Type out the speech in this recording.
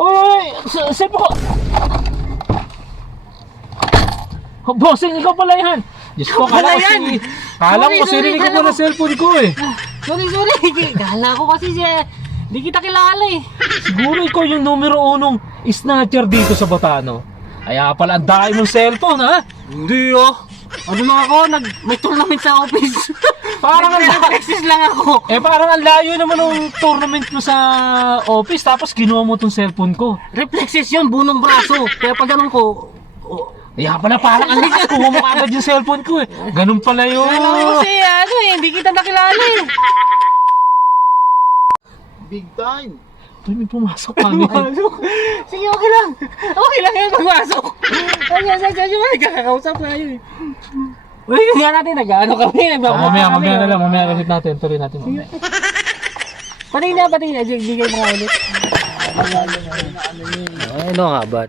Uy! Save ko! Bossing, ikaw pala yan! Diyos ko, kala ko sirinig ko na cellphone ko eh. Sorry. Kala ko kasi siya. Di kita kilala eh. Siguro ikaw yung numero 1 snatcher dito sa Bataano. Kaya pala ang dahil mong cellphone ha? Hindi oh. Ano lang ako, may tournament sa office. Parang nag-exist lang ako. parang ang layo naman ng tournament mo sa office tapos kinuha mo tong cellphone ko. Reflexes yun, bunong braso. Kaya pag ganun ko, Kaya pala parang ang likas, kuha mo agad yung cellphone ko eh. Ganun pala yun. alam ko kasi ano eh, hindi kita nakilala eh. Big time. Uy, may pumasok kami. Sige, okay lang. Okay lang yan, magpasok. Sige, magkakausap na yun eh. Uy, nga natin, nag-ano kami. Mamaya ulit natin. Tuloy natin. Pati na, bigay mo nga ulit. Ano nga ba?